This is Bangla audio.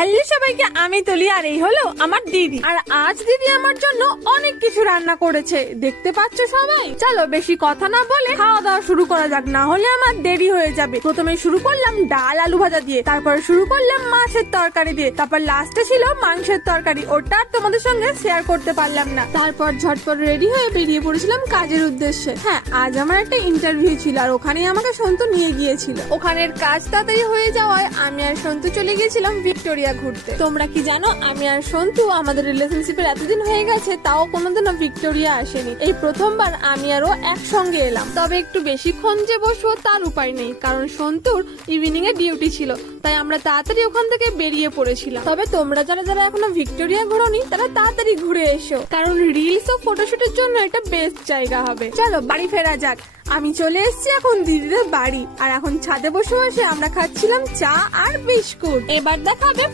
হ্যালো সবাইকে, আমি তুলি আর এই হলো আমার দিদি। আর আজ দিদি আমার জন্য অনেক কিছু রান্না করেছে, দেখতে পাচ্ছ সবাই। চলো বেশি কথা না বলে খাওয়া দাওয়া শুরু করা যাক, না হলে আমার দেরি হয়ে যাবে। প্রথমে শুরু করলাম ডাল আলু ভাজা দিয়ে, তারপরে শুরু করলাম মাছের তরকারি দিয়ে, তারপর লাস্টে ছিল মাংসের তরকারি। ওটা আর তোমাদের সঙ্গে শেয়ার করতে পারলাম না। তারপর ঝটপট রেডি হয়ে বেরিয়ে পড়েছিলাম কাজের উদ্দেশ্যে। হ্যাঁ, আজ আমার একটা ইন্টারভিউ ছিল আর ওখানেই আমাকে সন্তু নিয়ে গিয়েছিল। ওখানের কাজ তাড়াতাড়ি হয়ে যাওয়ায় আমি আর সন্তু চলে গিয়েছিলাম ভিক্টোরিয়া ঘুরতে। তোমরা কি জানো, আমি আর সন্তু আমাদের রিলেশনশিপের এতদিন হয়ে গেছে, তাও কোনোদিনও ভিক্টোরিয়া আসেনি। এই প্রথমবার আমি আর ও একসঙ্গে এলাম। তবে একটু বেশিক্ষণ যে বসবো তার উপায় নেই, কারণ সন্তুর ইভিনিং এ ডিউটি ছিল, তাই আমরা তাড়াতাড়ি ওখান থেকে বেরিয়ে পড়েছিলাম। তবে তোমরা যারা যারা এখনো ভিক্টোরিয়া ঘোরোনি তারা তাড়াতাড়ি ঘুরে এসো, কারণ রিলস ও ফটোশুটের জন্য এটা বেস্ট জায়গা হবে। চলো বাড়ি ফেরা যাক। আমি চলে এসেছি এখন দিদিদের বাড়ি, আর এখন ছাদে বসে বসে আমরা খাচ্ছিলাম চা আর বিস্কুট। এবার দেখাবে